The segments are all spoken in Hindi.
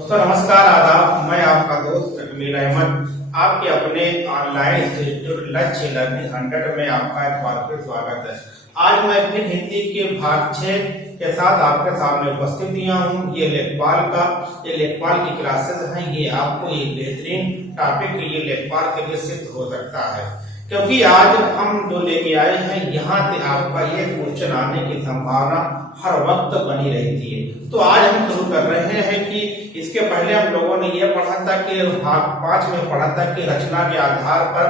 दोस्तों नमस्कार आदाब। मैं आपका दोस्त अमीर अहमद आपके अपने ऑनलाइन इंस्टीट्यूट लक्ष्य लर्निंग 100 में आपका एक बार फिर स्वागत है। आज मैं फिर हिंदी के भाग 6 के साथ आपके सामने उपस्थित हुआ हूँ। ये लेखपाल की क्लासेस हैं। ये आपको एक बेहतरीन टॉपिक ये लेखपाल के लिए सिद्ध हो सकता है, क्योंकि आज हम जो लेके आए हैं यहाँ से आपका ये क्वेश्चन आने की संभावना हर वक्त बनी रहती है। तो आज हम शुरू कर रहे हैं कि इसके पहले हम लोगों ने ये पढ़ा था कि भाग 5 में पढ़ा था कि रचना के आधार पर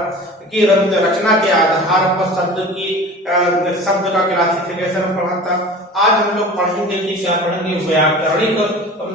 शब्द का क्लासिफिकेशन पढ़ा था। आज हम लोग पढ़ेंगे कि क्या पढ़ेंगे,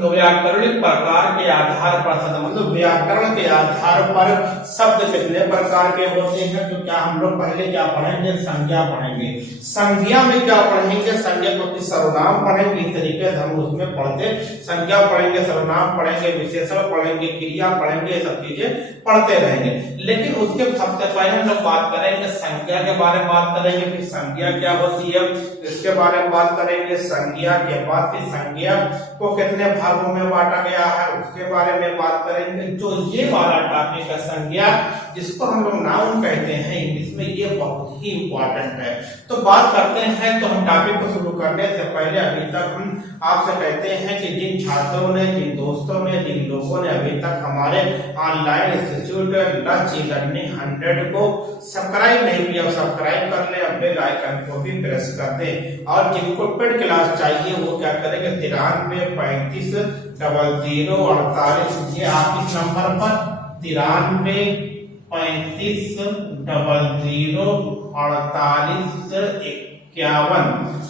व्याकरणिक प्रकार के आधार पर मतलब व्याकरण के आधार पर शब्द कितने प्रकार के होते हैं। तो क्या हम लोग पहले क्या पढ़ेंगे, संज्ञा पढ़ेंगे। संज्ञा में क्या पढ़ेंगे, संज्ञा को सर्वनाम पढ़ेंगे। इस तरीके से हम उसमें पढ़ते संज्ञा पढ़ेंगे, सर्वनाम पढ़ेंगे, विशेषण पढ़ेंगे, क्रिया पढ़ेंगे, ये सब चीजें पढ़ते रहेंगे। लेकिन उसके सबसे पहले हम लोग बात करेंगे संज्ञा के बारे में बात करेंगे, फिर संज्ञा क्या होती है इसके बारे में बात करेंगे। संज्ञा के बाद फिर संज्ञा को कितने भागों में बांटा गया है उसके बारे में बात करेंगे। जो ये वाला टॉपिक है संज्ञा, जिसको हम लोग नाउन कहते हैं इंग्लिश में, ये बहुत ही इंपॉर्टेंट है। तो बात करते हैं। तो हम टॉपिक को शुरू करने से पहले अभी तक हम आपसे कहते हैं कि जिन छात्रों ने, जिन दोस्तों ने, जिन लोगों ने अभी तक हमारे ऑनलाइन इंस्टीट्यूट लक्ष्य लर्निंग 100 को सब्सक्राइब नहीं किया, सब्सक्राइब कर ले, बेल आइकन को भी प्रेस कर दे। और जिनको पेड क्लास चाहिए वो क्या करेंगे, 93 35 00 48, ये आप इस नंबर पर 93 35 00 48 51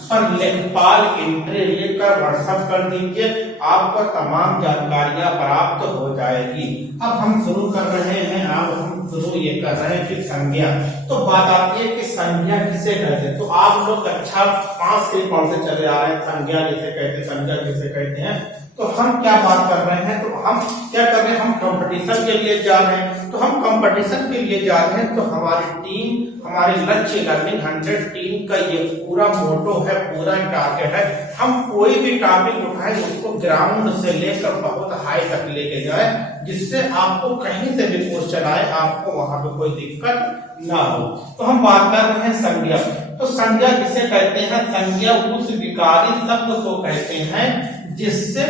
पर लेखपाल एंट्री लेकर व्हाट्सएप कर दीजिए, आपको तमाम जानकारियां प्राप्त हो जाएगी। अब हम शुरू कर रहे हैं। अब हम शुरू ये कर रहे हैं कि संज्ञा। तो बात आती है कि संज्ञा किसे कहते हैं। तो आप लोग कक्षा 5 से पढ़ते चले आ रहे हैं संज्ञा किसे कहते हैं, संज्ञा किसे कहते हैं। तो हम क्या बात कर रहे हैं, तो हम क्या कर रहे हैं, हम कंपटीशन के लिए जा रहे हैं। तो हम कंपटीशन के लिए जा रहे हैं। तो हमारी टीम, हमारी लक्ष्य लर्निंग 100 टीम का ये पूरा मोटो है, पूरा टारगेट है, हम कोई भी टॉपिक उठाएं उसको ग्राउंड से लेकर बहुत हाई तक लेके जाए, जिससे आपको कहीं से भी क्वेश्चन आए आपको वहां पे कोई दिक्कत ना हो। तो हम बात कर रहे हैं संज्ञा। तो संज्ञा किसे कहते हैं, संज्ञा उस विकारी शब्द को कहते हैं जिससे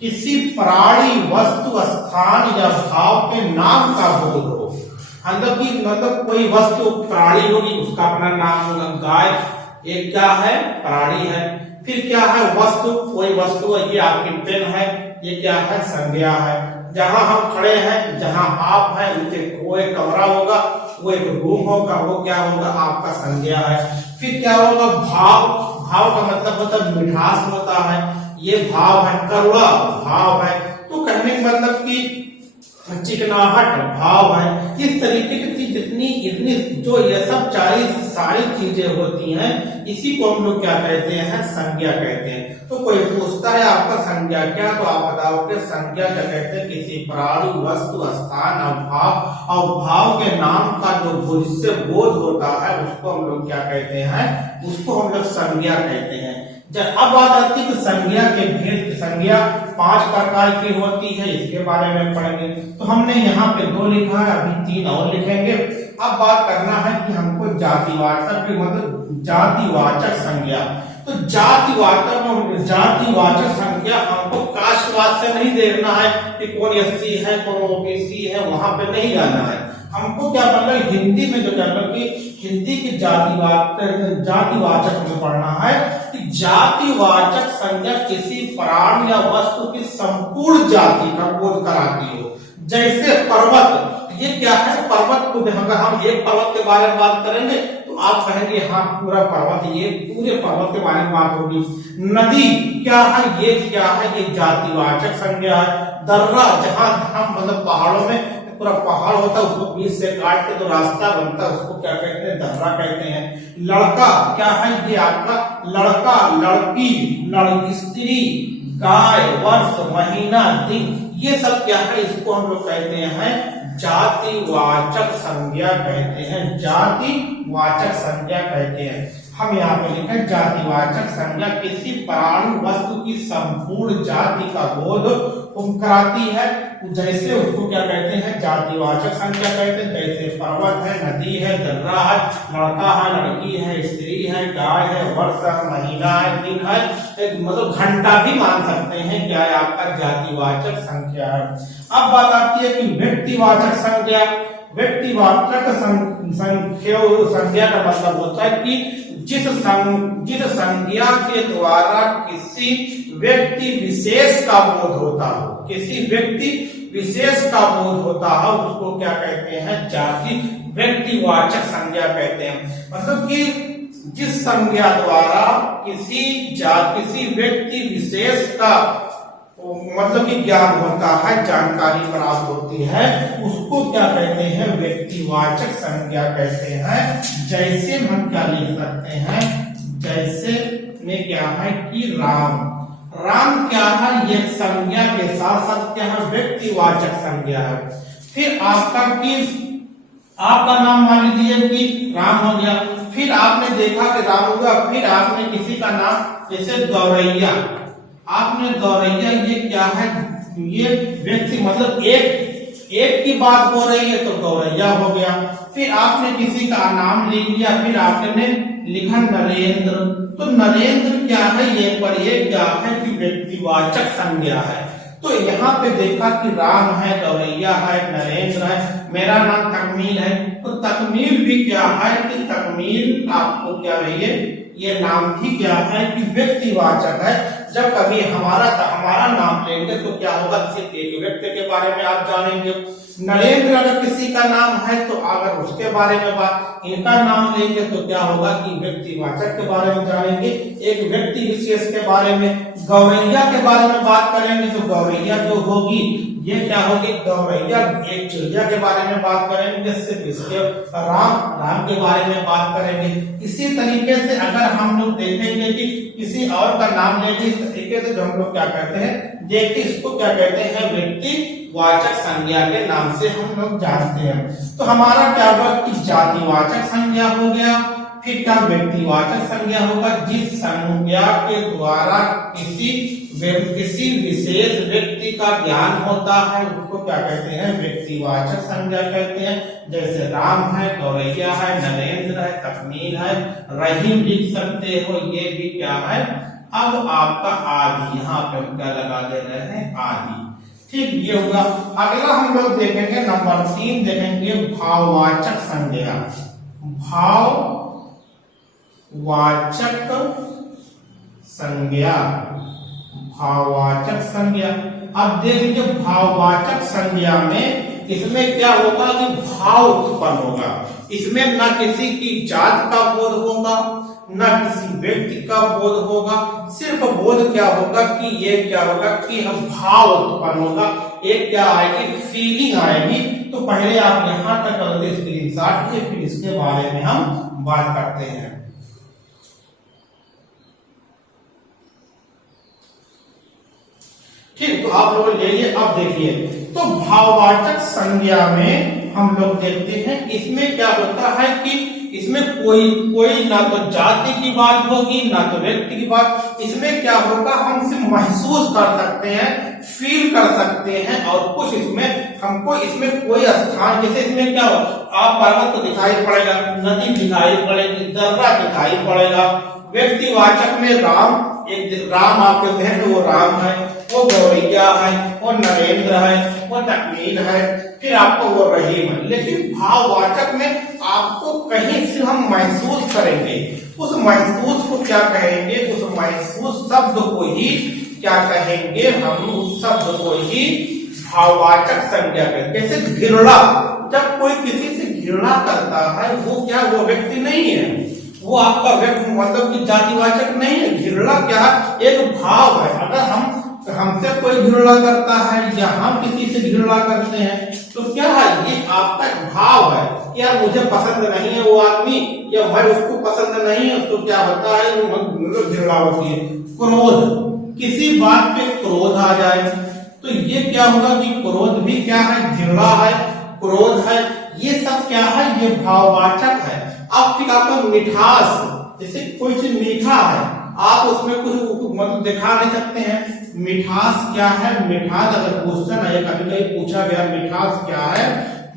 किसी प्राणी, वस्तु, स्थान या भाव के नाम का बोध हो। मतलब कोई वस्तु प्राणी होगी, उसका अपना नाम होगा। गाय एक क्या है, प्राणी है। फिर क्या है, वस्तु, कोई वस्तु है, ये आपकी पेन है, ये क्या है, संज्ञा है। जहां हम खड़े हैं, जहां आप हैं, वो एक कमरा होगा, वो एक रूम होगा, वो क्या होगा, आपका संज्ञा है। फिर क्या होगा, भाव। भाव का मतलब होता है मिठास होता है, ये भाव है। करुणा भाव है। तो कहने का मतलब कि चिकनाहट भाव है। इस तरीके की जितनी इतनी जो ये सब सारी चीजें होती हैं, इसी को हम लोग क्या कहते हैं, संज्ञा कहते हैं। तो कोई पूछता है आपका संज्ञा क्या, तो आप बताओगे संज्ञा क्या कहते हैं, किसी प्राणी, वस्तु, स्थान और भाव के नाम का जो जिससे बोध होता है उसको हम लोग क्या कहते हैं, उसको हम लोग संज्ञा कहते हैं। अब बात आती है कि संज्ञा के भेद। संज्ञा 5 प्रकार की होती है, इसके बारे में पढ़ेंगे। तो हमने यहाँ पे 2 लिखा है, अभी 3 और लिखेंगे। अब बात करना है कि हमको जातिवाचक मतलब जातिवाचक संज्ञा। तो जातिवाचक संज्ञा हमको कास्टवाद से नहीं देखना है कि कौन एससी है, कौन ओबीसी है, वहां पे नहीं जाना है। हमको क्या मतलब हिंदी में जो हिंदी की जातिवाचक में पढ़ना है कि जातिवाचक संज्ञा किसी प्राणी या वस्तु की संपूर्ण जाति का बोध कराती हो। जैसे पर्वत, ये क्या है, पर्वत को अगर हम एक पर्वत के बारे में बात करेंगे तो आप कहेंगे हाँ पूरा पर्वत, ये पूरे पर्वत के बारे में बात होगी। नदी क्या है, ये क्या है, ये जातिवाचक संज्ञा है। दर्रा, जहां हम मतलब पहाड़ों में पूरा पहाड़ होता है, उसको बीच से काट के तो रास्ता बनता है, उसको क्या कहते हैं, दर्रा कहते हैं। लड़का क्या है, ये आपका लड़का, लड़की, स्त्री, गाय, वर्ष, महीना, दिन, ये सब क्या है, इसको हम लोग कहते हैं जातिवाचक संज्ञा कहते हैं। जातिवाचक संज्ञा कहते हैं। हम यहाँ पे लिखे जातिवाचक संज्ञा किसी प्राणी वस्तु की संपूर्ण जाति का बोध कराती है, जैसे उसको क्या कहते हैं जातिवाचक संज्ञा कहते हैं। जैसे पर्वत है, नदी है, दर्रा है, लड़का है, लड़की है, स्त्री है, गाय है, वर्ष है, महीना है, दिन है, मतलब घंटा भी मान सकते हैं क्या है आपका जातिवाचक संज्ञा है। अब बात आती है कि व्यक्तिवाचक संज्ञा। व्यक्तिवाचक संज्ञा का मतलब होता है कि जिस संज्ञा के द्वारा किसी व्यक्ति विशेष का बोध होता हो, किसी व्यक्ति विशेष का बोध होता है, उसको क्या कहते हैं जाति व्यक्तिवाचक संज्ञा कहते हैं। मतलब कि जिस संज्ञा द्वारा किसी व्यक्ति विशेष का मतलब कि ज्ञान होता है, जानकारी प्राप्त होती है, उसको क्या कहते हैं व्यक्तिवाचक संज्ञा कहते हैं। जैसे हम क्या लिख सकते हैं, जैसे में क्या है कि राम क्या है ये संज्ञा के साथ साथ क्या है व्यक्तिवाचक संज्ञा है। फिर आपका नाम मान लीजिए कि राम हो गया, फिर आपने देखा कि राम हो गया, फिर आपने किसी का नाम जैसे गौरैया, आपने गौरैया, ये क्या है ये व्यक्ति मतलब एक की बात हो रही है तो गौरैया हो गया। फिर आपने किसी का नाम ले लिया, फिर आपने लिखा नरेंद्र, तो नरेंद्र क्या है ये पर ये क्या है कि व्यक्तिवाचक संज्ञा है। तो यहाँ पे देखा कि राम है, गौरैया है, नरेंद्र है, मेरा नाम तकमील है, तो तकमील भी क्या है कि तकमील आपको क्या है ये नाम भी क्या है कि व्यक्तिवाचक है। जब कभी हमारा नाम लेंगे तो क्या होगा सिर्फ एक व्यक्ति के बारे में आप जानेंगे। नरेंद्र अगर किसी का नाम है तो अगर उसके बारे में बात इनका नाम लेंगे तो क्या होगा कि व्यक्तिवाचक के बारे में जानेंगे, एक व्यक्ति विशेष के बारे में। गौरैया के बारे में बात करेंगे तो गौरैया जो होगी ये क्या होगी गौरैया, एक चिड़िया के बारे में बात करेंगे, सिर्फ इसके राम के बारे में बात करेंगे। इसी तरीके से अगर हम लोग देखेंगे कि किसी और का नाम लेंगे इस तरीके से जो हम लोग क्या कहते हैं देखते इसको क्या कहते हैं व्यक्तिवाचक संज्ञा के नाम से हम लोग जानते हैं। तो हमारा क्या हुआ कि जातिवाचक संज्ञा हो गया, फिर क्या व्यक्तिवाचक संज्ञा होगा जिस संज्ञा के द्वारा किसी विशेष व्यक्ति का ज्ञान होता है उसको क्या कहते हैं व्यक्तिवाचक संज्ञा कहते हैं। जैसे राम है, गौरैया है, नरेंद्र है, तकमील है, रहीम लिख सकते हो, ये भी क्या है अब आपका आदि, यहाँ पे हम क्या लगा दे रहे हैं आदि। ठीक ये होगा। अगला हम लोग देखेंगे नंबर 3 देखेंगे भाववाचक संज्ञा। भाववाचक संज्ञा, भाववाचक संज्ञा। अब देख लीजिए भाववाचक संज्ञा में इसमें क्या होगा कि भाव उत्पन्न होगा। इसमें न किसी की जात का बोध होगा, न किसी व्यक्ति का बोध होगा, सिर्फ बोध क्या होगा कि ये क्या होगा कि हम भाव उत्पन्न होगा, एक क्या आएगी फीलिंग आएगी। तो पहले आप यहां तक करते स्क्रीनशॉट लीजिए, फिर इसके बारे में हम बात करते हैं। ठीक, तो आप लोग ले लिए। अब देखिए तो भाववाचक संज्ञा में हम लोग देखते हैं इसमें क्या होता है कि इसमें कोई ना तो जाति की बात होगी ना तो व्यक्ति की बात। इसमें क्या होगा हम सिर्फ महसूस कर सकते हैं, फील कर सकते हैं, और कुछ इसमें हमको इसमें कोई स्थान जैसे इसमें क्या हो आप पर्वत को दिखाई पड़ेगा, नदी दिखाई पड़ेगी, दर्रा दिखाई पड़ेगा। व्यक्तिवाचक में राम आपके ध्यान में वो राम है, वो गौरैया है, वो नरेंद्र है, वो तकमील है, फिर आपको वो रहीम है। लेकिन भाववाचक में आपको कहीं से हम महसूस करेंगे, उस महसूस को क्या कहेंगे, उस महसूस शब्द को ही क्या कहेंगे हम, उस शब्द को ही भाववाचक संज्ञा कहेंगे। जैसे घृणा, जब कोई किसी से घृणा करता है वो क्या वो व्यक्ति नहीं है, वो आपका व्यक्ति मतलब कि जातिवाचक नहीं है। घृणा क्या एक भाव है। अगर हमसे कोई घृणा करता है या हम किसी से घृणा करते हैं तो क्या है ये आपका भाव है, यार मुझे पसंद नहीं है वो आदमी या मैं उसको पसंद नहीं है, तो क्या होता है घृणा होती है। क्रोध, किसी बात पे क्रोध आ जाए तो ये क्या होगा कि क्रोध भी क्या है घृणा है, क्रोध है, ये सब क्या है ये भाववाचक है। अब फिर आपका मिठास, जैसे कोई चीज मीठा है आप उसमें कुछ मतलब दिखा नहीं सकते हैं। मिठास क्या है, मिठास अगर क्वेश्चन है कभी कभी पूछा गया मिठास क्या है,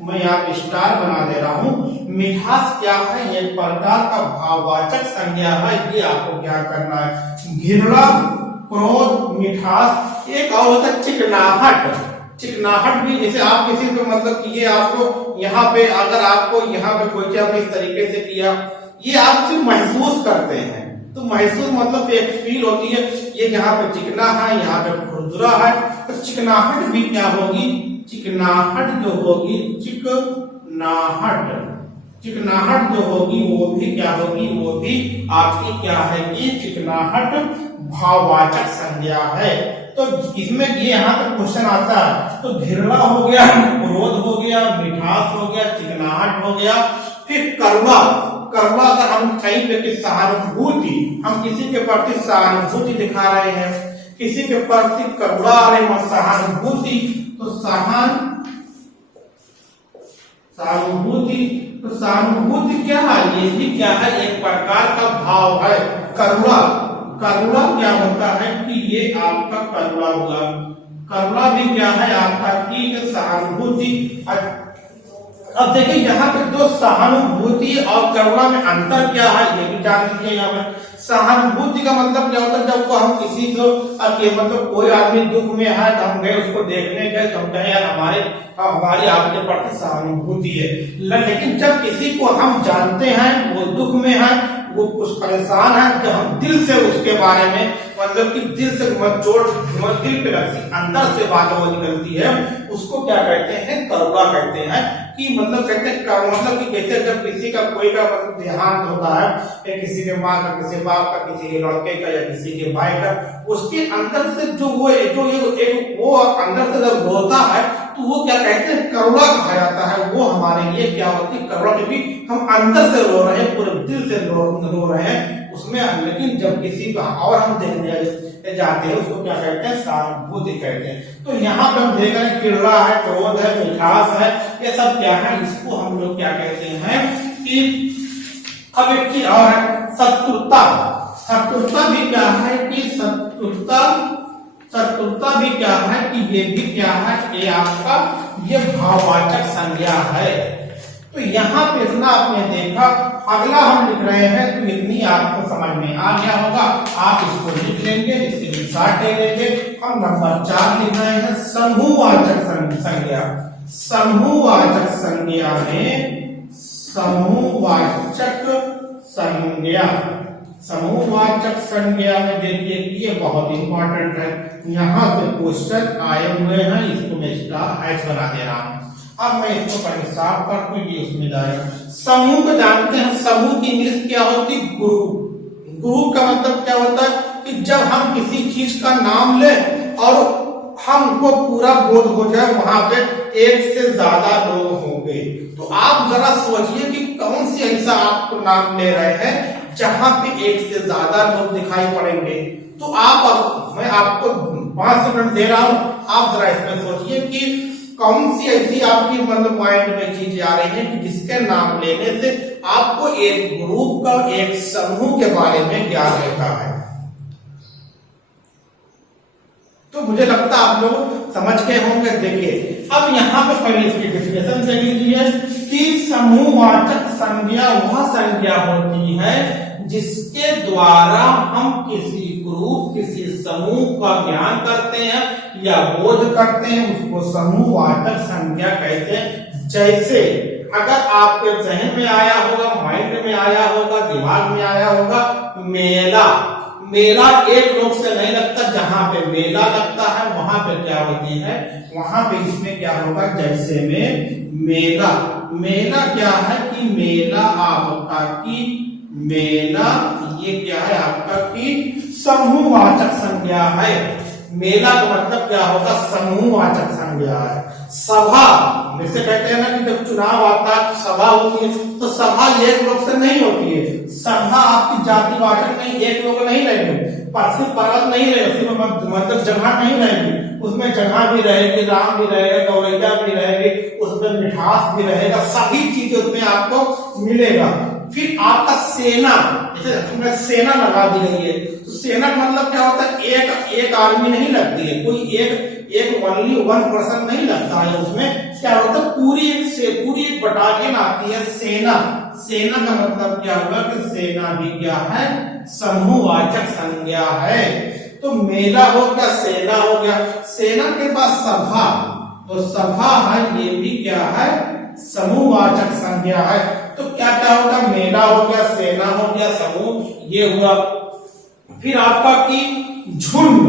मैं यहाँ पे स्टार बना दे रहा हूँ। मिठास क्या है, ये प्रकार का भाववाचक संज्ञा है, ये आपको क्या करना है। घृणा, क्रोध, मिठास, एक और होता है चिकनाहट। चिकनाहट भी जैसे आप किसी को मतलब कि ये आपको यहाँ पे अगर आपको यहाँ पे कोई चीज आपने इस तरीके से किया, ये आप सिर्फ महसूस करते हैं, तो महसूस मतलब एक फील होती है। ये यहाँ पे चिकना है, यहाँ पे खुरदुरा है, तो चिकनाहट भी क्या होगी, चिकनाहट जो होगी, चिकनाहट, चिकनाहट जो होगी वो भी क्या होगी, वो भी आपकी क्या है कि चिकनाहट भाववाचक संज्ञा है। तो इसमें ये यहाँ तक क्वेश्चन आता है, तो घृणा हो गया, क्रोध हो गया, मिठास हो गया, चिकनाहट हो गया, फिर करुणा। करुणा अगर हम कहीं पे की सहानुभूति, हम किसी के प्रति सहानुभूति दिखा रहे हैं, किसी के प्रति करुणा आ रही है, सहानुभूति, तो सहानुभूति, तो सहानुभूति क्या है, ये भी क्या है, एक प्रकार का भाव है। करुणा, करुणा क्या होता है कि ये आपका करुणा हुआ, करुणा भी क्या है आपका की सहानुभूति। अब देखिए यहाँ पे दो सहानुभूति और करुणा में अंतर क्या है, ये भी जान लीजिए। यहाँ पे सहानुभूति का मतलब क्या होता है, जब हम किसी को मतलब कोई आदमी दुख में है तो हम गए उसको देखने गए तो हम कहें यार हमारी आपके प्रति सहानुभूति है। लेकिन जब किसी को हम जानते हैं वो दुख में है, वो कुछ परेशान है, जब हम दिल से उसके बारे में मतलब कि दिल से दिल पे अंदर से बात वो निकलती है, उसको क्या कहते हैं, करुणा कहते हैं। कि मतलब कहते हैं मतलब कि जैसे जब किसी का कोई का मतलब देहांत होता है, या किसी के माँ का, किसी बाप का, किसी के लड़के का या किसी के भाई का, उसके अंदर से जो वो वो अंदर से जब रोता है तो वो क्या कहते हैं, करुणा कहा जाता है। वो हमारे लिए क्या होती है, करुणा, क्योंकि हम अंदर से रो रहे हैं, पूरे दिल से रो रहे हैं उसमें। लेकिन जब किसी का और हम देखने जाते हैं उसको क्या कहते हैं, सहानुभूति कहते हैं। तो यहाँ पे हम देख रहे हैं घृणा है, क्रोध है, मिठास है, ये सब क्या है, इसको हम लोग क्या कहते हैं कि अब एक चीज और है, शत्रुता। शत्रुता भी क्या है कि शत्रुता भी क्या है कि ये भी क्या है, ये आपका ये भाववाचक संज्ञा है। तो यहाँ पे इतना आपने देखा। अगला हम लिख रहे हैं तो इतनी आपको समझ में आ गया होगा, आप इसको लिख लेंगे, इसके लिए 60 ले लेंगे। हम नंबर 4 लिख रहे हैं, समूहवाचक संज्ञा। समूहवाचक संज्ञा में समूहवाचक संज्ञा में देखिए ये बहुत इंपॉर्टेंट है, यहाँ से क्वेश्चन आए हुए हैं, इसको मैं स्टार H बना दे रहा हूं। अब मैं इसको पहले साफ कर दूं, ये उसमें जाएगा। समूह को जानते हैं, समूह की इंग्लिश क्या होती है, ग्रुप। ग्रुप का मतलब क्या होता है कि जब हम किसी चीज का नाम ले और हमको पूरा बोध हो जाए, वहां पे एक से ज्यादा लोग होंगे। तो आप जरा सोचिए कि कौन सी ऐसा आपको नाम ले रहे हैं जहां पे एक से ज्यादा लोग दिखाई पड़ेंगे। तो मैं आपको 5 मिनट दे रहा हूं, आप जरा इसमें सोचिए कि कौन सी ऐसी आपकी मतलब माइंड में चीजें आ रही हैं कि जिसके नाम लेने से आपको एक ग्रुप का, एक समूह के बारे में ज्ञान रहता है। तो मुझे लगता है आप लोग समझ गए होंगे। देखिए अब यहाँ पे पहले इसकी डिफिनेशन से लीजिए कि समूहवाचक संज्ञा वह संज्ञा होती है जिसके द्वारा हम किसी ग्रुप, किसी समूह का ज्ञान करते हैं या बोध करते हैं, उसको समूहवाचक संज्ञा कहते हैं। जैसे अगर आपके जहन में आया होगा, माइंड में आया होगा, दिमाग में आया होगा, मेला। मेला एक लोग से नहीं लगता, जहां पे मेला लगता है वहां पे क्या होती है, वहां पे इसमें क्या होगा, जैसे में मेला। मेला क्या है कि मेला आपका की मेला, ये क्या है आपका की समूहवाचक संज्ञा है। मेला का मतलब क्या होगा, समूहवाचक संज्ञा है। सभा, जैसे कहते हैं ना कि जब चुनाव आता है सभा होती है, तो सभा एक लोग से नहीं होती है। सभा आपकी जातिवाचक नहीं, एक लोग नहीं रहेंगे, सिर्फ पर्वत नहीं रहेगा, मतलब जगह नहीं रहेगी, उसमें जगह भी रहेगी, राम भी रहेगा, गौरैया भी रहेगी, उसमें मिठास भी रहेगा, सभी चीजें उसमें आपको मिलेगा। फिर आपका सेना, जैसे सेना लगा दी गई है, तो सेना का मतलब क्या होता है, एक आर्मी नहीं लगती है, कोई एक ओनली वन पर्सन नहीं लगता है, उसमें क्या होता है पूरी एक बटालियन आती है सेना। सेना का मतलब क्या होगा कि सेना भी क्या है, समूहवाचक संज्ञा है। तो मेला हो गया, सेना हो गया, सेना के पास सभा, तो सभा है, ये भी क्या है, समूहवाचक संज्ञा है। तो क्या क्या होगा, मेला हो गया, सेना हो गया, समूह ये हुआ। फिर आपका की झुंड,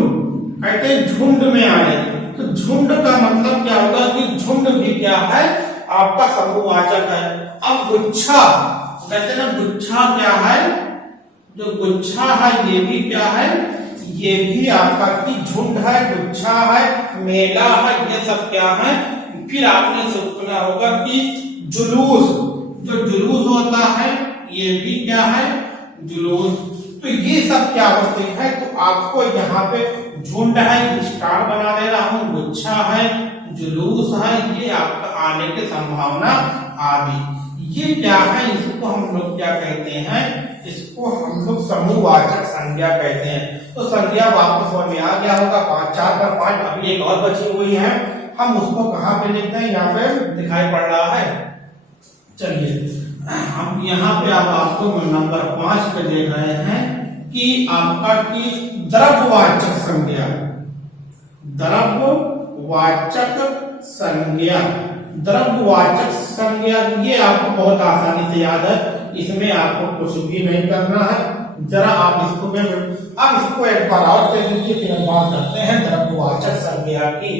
कहते हैं झुंड में आए, तो झुंड का मतलब क्या होगा कि झुंड भी क्या है, आपका समूहवाचक है। अब गुच्छा, कहते हैं ना गुच्छा क्या है, जो गुच्छा है ये भी क्या है, ये भी आपका की झुंड है, गुच्छा है, मेला है, ये सब क्या है। फिर आपने सुना होगा कि जुलूस, जो जुलूस होता है ये भी क्या है, जुलूस। तो ये सब क्या होते हैं, तो आपको यहाँ पे झुंड है, स्टार बना दे रहा हूं, गुच्छा है, जुलूस है, ये आपका आने की संभावना आदि। ये क्या है, इसको हम लोग क्या कहते हैं, इसको हम लोग समूहवाचक संज्ञा कहते हैं। तो संज्ञा वापस समझ में आ गया होगा, 4 अभी एक और बची हुई है, हम उसको कहाँ पे लिखते हैं, यहाँ पे दिखाई पड़ रहा है। चलिए हम यहाँ पे आपको नंबर 5 पे देख रहे हैं कि आपका की द्रव्यवाचक संज्ञा, द्रव्यवाचक संज्ञा, द्रव्यवाचक संज्ञा, ये आपको बहुत आसानी से याद है, इसमें आपको कुछ भी नहीं करना है। जरा आप इसको एक बार और देख लीजिए, फिर हम बात करते हैं द्रव्यवाचक संज्ञा की।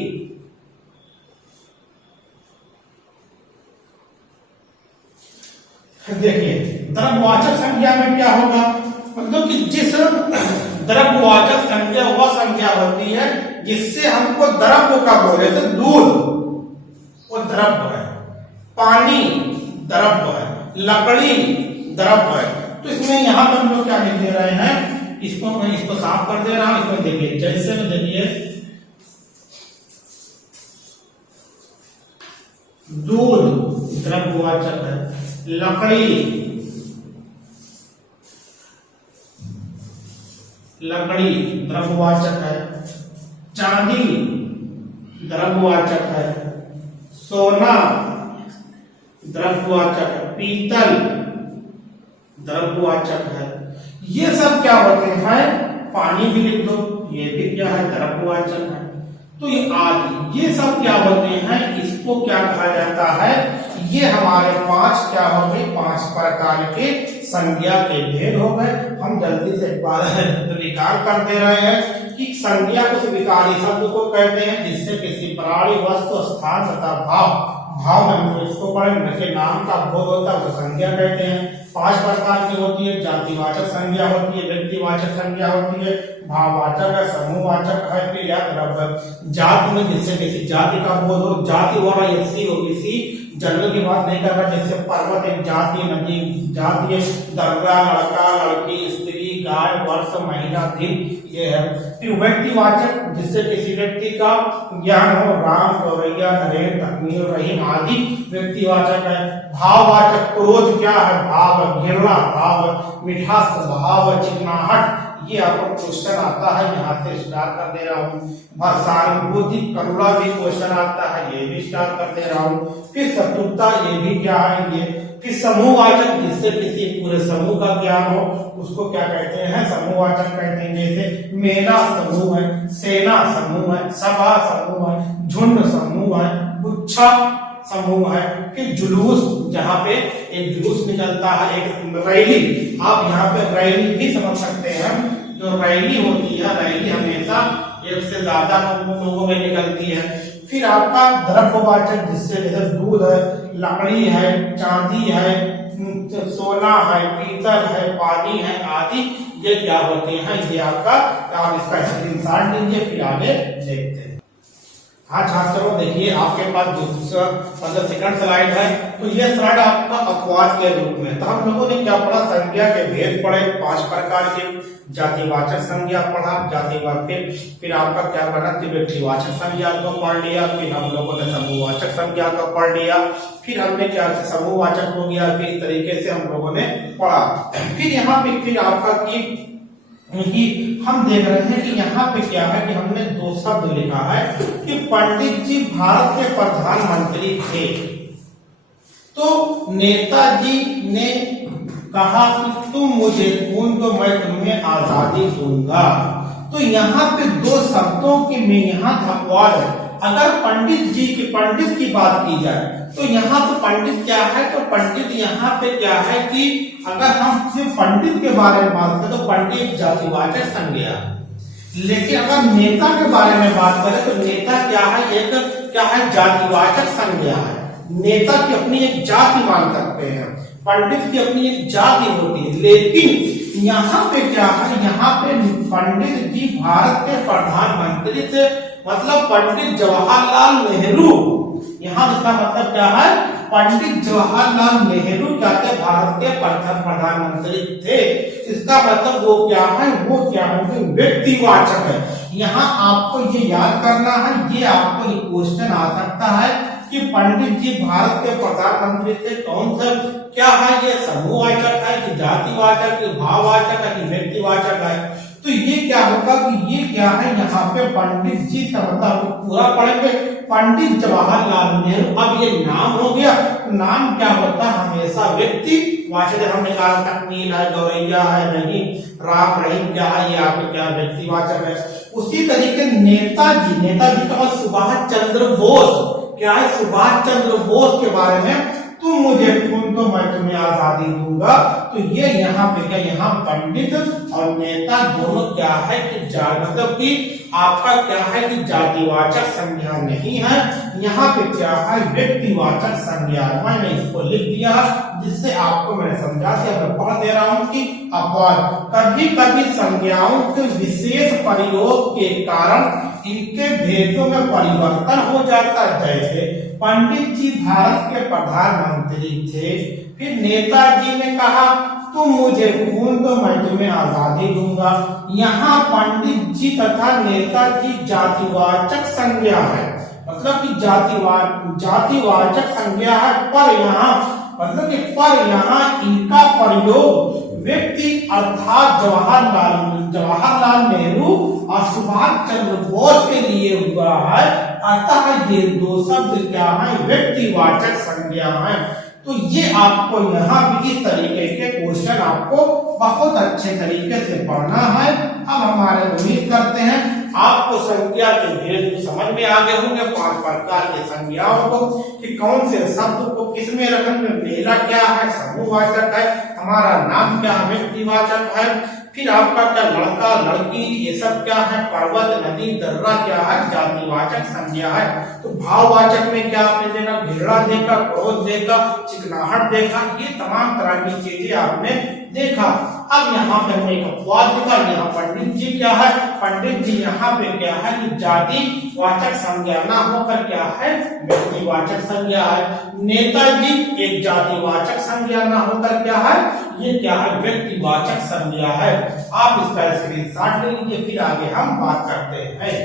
देखिए द्रव्यवाचक संज्ञा में क्या होगा, मतलब कि जिस द्रव्यवाचक संज्ञा वह संज्ञा होती है जिससे हमको द्रव्य का बोले, तो दूध वो द्रव्य है, पानी द्रव्य है, लकड़ी द्रव्य है। तो इसमें यहां पर हम लोग क्या लिख दे रहे हैं, इसको साफ कर दे रहा हूं। इसमें देखिए, जैसे में देखिए दूध द्रव्यवाचक है, लकड़ी द्रव्यवाचक है, चांदी द्रव्यवाचक है, सोना द्रव्यवाचक है, पीतल द्रव्यवाचक है। ये सब क्या होते हैं, पानी भी लिख दो, ये भी क्या है, द्रव्यवाचक है। तो ये आदि ये सब क्या होते हैं, इसको क्या कहा जाता है, ये हमारे 5 क्या हो गए, 5 प्रकार के संज्ञा के भेद हो गए। हम जल्दी से एक बार निकाल कर दे रहे हैं कि संज्ञा को विकारी शब्द को कहते हैं जिससे किसी प्राणी, वस्तु, स्थान तथा भाव में हम इसको पढ़ेंगे, जैसे नाम का बोध होता है उसे संज्ञा कहते हैं। 5 प्रकार की होती है, जातिवाचक संज्ञा होती है, व्यक्तिवाचक संज्ञा होती है, भाववाचक है, समूहवाचक है, फिर या द्रव्य। जाति में जिससे किसी जाति का बोध हो, जाति वाला एससी ओबीसी जनरल की बात नहीं कर रहा, जैसे पर्वत एक जाति, नदी जाति है, दर्गा लड़का लड़की, स्त्री गाय, वर्ष, महीना, दिन, ये है। फिर व्यक्तिवाचक जिससे किसी व्यक्ति का ज्ञान हो, राम, गौरैया, नरेंद्र, तकमीर, रहीम आदि व्यक्तिवाचक है। भाववाचक क्रोध क्या है, भाव, घृणा भाव, मिठास भाव, चिकनाहट, ये आपको क्वेश्चन आता है, यहाँ से स्टार्ट कर दे रहा हूँ। सहानुभूति, करुणा भी क्वेश्चन आता है, ये भी स्टार्ट कर दे रहा हूँ। फिर शत्रुता, ये भी क्या है, ये। फिर समूहवाचक जिससे किसी पूरे समूह का ज्ञान हो, उसको क्या कहते हैं, समूहवाचक कहते हैं। जैसे मेला समूह है, सेना समूह है, सभा समूह है, झुंड समूह है, गुच्छा समूह है। फिर जुलूस, जहाँ पे एक जुलूस निकलता है, एक रैली, आप यहाँ पे रैली भी समझ सकते हैं। जो रैली होती है, रैली हमेशा एक से ज्यादा लोगों में निकलती है। फिर आपका द्रव्यवाचक जिससे जैसे दूध है, लकड़ी है, चांदी है, सोना है, पीतल है, पानी है आदि, ये क्या होते हैं, ये आपका, आप इसका स्क्रीनशॉट लीजिए, फिर आगे देखते हैं। हाँ छात्रों, देखिए आपके पास दूसरा मतलब सेकंड स्लाइड है। तो ये स्लाइड आपका अपवाद के रूप में। तो हम लोगों ने क्या पढ़ा, संज्ञा के भेद पढ़े, 5 प्रकार के। जातिवाचक संज्ञा पढ़ा, जातिवाचक, फिर आपका क्या पढ़ा, व्यक्तिवाचक संज्ञा को पढ़ लिया, फिर हम लोगों ने समूहवाचक संज्ञा को पढ़ लिया, फिर हमने क्या समूहवाचक हो गया, फिर इस तरीके से हम लोगों ने पढ़ा। फिर यहाँ पे फिर आपका कि हम देख रहे हैं कि यहाँ पे क्या है कि हमने 2 शब्द लिखा है कि पंडित जी भारत के प्रधानमंत्री थे। तो नेताजी ने कहा कि तुम मुझे खून तो मैं तुम्हें आजादी दूंगा। तो यहाँ पे 2 शब्दों के में यहाँ अपवाद है। अगर पंडित की बात की जाए तो यहाँ तो पंडित क्या है, तो पंडित यहाँ पे क्या है कि अगर हम सिर्फ पंडित के बारे में बात करें तो पंडित जातिवाचक संज्ञा। लेकिन अगर नेता के बारे में बात करें तो नेता क्या है, एक क्या है, जातिवाचक संज्ञा है। नेता की अपनी एक जाति मान सकते हैं, पंडित की अपनी एक जाति होती है। लेकिन यहाँ पे क्या है, यहाँ पे पंडित जी भारत के प्रधानमंत्री थे, मतलब पंडित जवाहरलाल नेहरू। यहाँ इसका मतलब क्या है, पंडित जवाहरलाल नेहरू क्या थे, भारत के प्रथम प्रधानमंत्री थे। इसका मतलब वो क्या है, वो क्या होंगे, व्यक्तिवाचक है। यहाँ आपको ये याद करना है, ये आपको क्वेश्चन आ सकता है कि पंडित जी भारत के प्रधानमंत्री थे, कौन सा क्या है, ये समूहवाचक है कि जातिवाचक कि भाववाचक है कि व्यक्तिवाचक है। तो ये क्या होगा कि ये क्या है, यहाँ पे पंडित जी का मतलब पूरा पढ़ेंगे, पंडित जवाहरलाल नेहरू। अब ये नाम हो गया, नाम क्या होता है, हमेशा व्यक्तिवाचक। हमने कहा तकमील है, गौरैया है, नहीं राम रहीम क्या है, ये आपके क्या व्यक्तिवाचक है। उसी तरीके नेताजी का सुभाष चंद्र बोस क्या है, सुभाष चंद्र बोस के बारे में तुम मुझे खून तो मैं तुम्हें आजादी दूंगा। तो ये यहाँ पे क्या, यहाँ पंडित और नेता दोनों क्या है कि मतलब कि आपका क्या है कि जातिवाचक संज्ञा नहीं है, यहाँ पे क्या है व्यक्तिवाचक संज्ञा। मैंने इसको लिख दिया जिससे आपको मैं समझा दिया। मैं पढ़ दे रहा हूँ कि अपवाद, कभी कभी संज्ञाओं के विशेष प्रयोग के कारण इनके भेदों में परिवर्तन हो जाता है। जैसे पंडित जी भारत के प्रधानमंत्री थे, फिर नेताजी ने कहा तुम मुझे खून तो मैं तुम्हें आजादी दूंगा। यहाँ पंडित जी तथा नेताजी जातिवाचक संज्ञा है, मतलब कि जातिवाचक संज्ञा है, पर यहाँ मतलब कि पर यहाँ इनका प्रयोग व्यक्ति अर्थात जवाहरलाल नेहरू और सुभाष चंद्र बोस के लिए हुआ है। अतः ये 2 शब्द क्या है, व्यक्तिवाचक संज्ञा है। तो ये आपको यहाँ भी इस तरीके के क्वेश्चन आपको बहुत अच्छे तरीके से पढ़ना है। अब हमारे उम्मीद करते हैं आपको संज्ञा के भेद समझ में आ गए होंगे, 5 प्रकार के संज्ञाओं को कि कौन से शब्द को किस में रखेंगे। मेरा क्या है, समूहवाचक है, हमारा नाम क्या है, व्यक्तिवाचक है। फिर आपका क्या, लड़का लड़की ये सब क्या है, पर्वत नदी दर्रा क्या है, जातिवाचक संज्ञा है। तो भाववाचक में क्या आपने देखा, घृणा देखा, क्रोध देखा, चिकनाहट देखा, ये तमाम तरह की चीजें आपने देखा। अब यहाँ पे हमने एक अपवाद देखा, यहाँ पंडित जी क्या है, पंडित जी यहाँ पे क्या है कि जातिवाचक संज्ञा ना होकर क्या है, व्यक्तिवाचक संज्ञा है। नेताजी एक जातिवाचक संज्ञा ना होकर क्या है, ये क्या है, व्यक्तिवाचक संज्ञा है। आप इसका स्क्रीनशॉट ले लीजिए, फिर आगे हम बात करते हैं।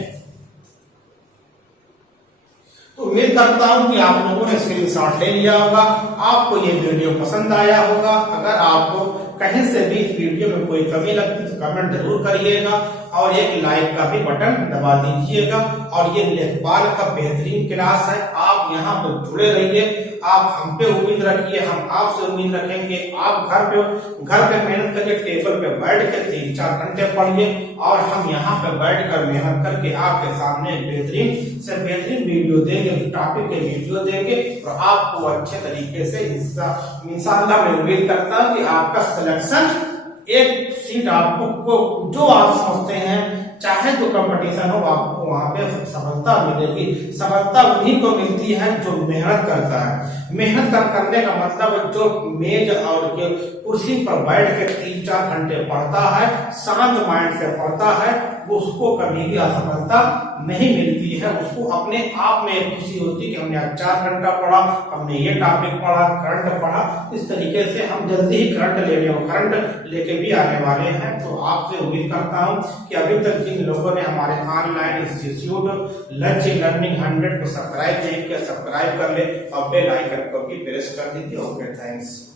तो उम्मीद करता हूं कि आप लोगों ने स्क्रीनशॉट ले लिया होगा, आपको ये वीडियो पसंद आया होगा। अगर आपको कहीं से भी इस वीडियो में कोई कमी लगती तो कमेंट जरूर करिएगा और एक लाइक का भी बटन दबा दीजिएगा। और ये लेखपाल का बेहतरीन क्लास है, आप यहाँ पर जुड़े रहिए। आप हम पे उम्मीद रखिए, हम आपसे उम्मीद रखेंगे। आप घर पे मेहनत करके टेबल पे बैठ के 3-4 घंटे पढ़िए और हम यहाँ पे बैठ कर मेहनत करके आपके सामने बेहतरीन से बेहतरीन वीडियो देंगे, टॉपिक के वीडियो देंगे और आपको अच्छे तरीके से इंशाअल्लाह मैं उम्मीद करता हूँ कि आपका सिलेक्शन एक सीट आपको जो आप समझते हैं चाहे जो कंपटीशन हो आपको वहां पे सफलता मिलेगी। सफलता उन्हीं को मिलती है जो मेहनत करता है। मेहनत करने का मतलब जो मेज और कुर्सी पर बैठ के 3-4 घंटे पढ़ता है, शांत माइंड से पढ़ता है, उसको कभी भी असफलता नहीं मिलती है। उसको अपने आप में एक खुशी होती है कि हमने आज 4 घंटा पढ़ा, हमने ये टॉपिक पढ़ा, करंट पढ़ा। इस तरीके से हम जल्दी ही करंट लेके भी आने वाले हैं। तो आपसे उम्मीद करता हूं कि अभी तक जिन लोगों ने हमारे ऑनलाइन इंस्टीट्यूट लक्ष्य लर्निंग 100 को सब्सक्राइब नहीं किया, सब्सक्राइब कर ले और बेल आइकन को भी प्रेस कर दीजिए। Okay, thanks.